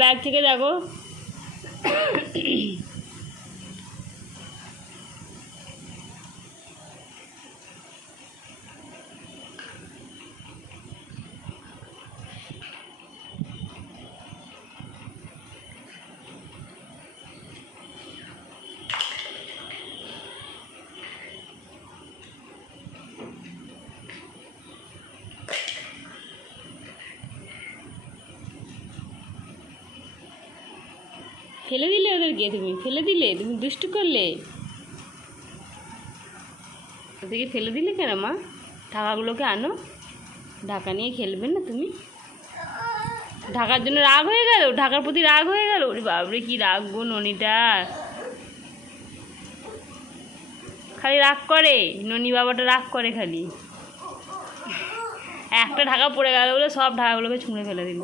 Bag থেকে দেখো ফেলে দিলে ওদেরকে, তুমি ফেলে দিলে, তুমি দুষ্টু করলে, ওদেরকে ফেলে দিলে কেন মা? ঢাকাগুলোকে আনো, ঢাকা নিয়ে খেলবে না তুমি? ঢাকার জন্য রাগ হয়ে গেল, ঢাকার প্রতি রাগ হয়ে গেল? ওরে বাবরে কি রাগ গো ননিটা, খালি রাগ করে ননি বাবাটা, রাগ করে খালি। একটা ঢাকা পড়ে গেল বলে সব ঢাকাগুলোকে ছুঁড়ে ফেলে দিল।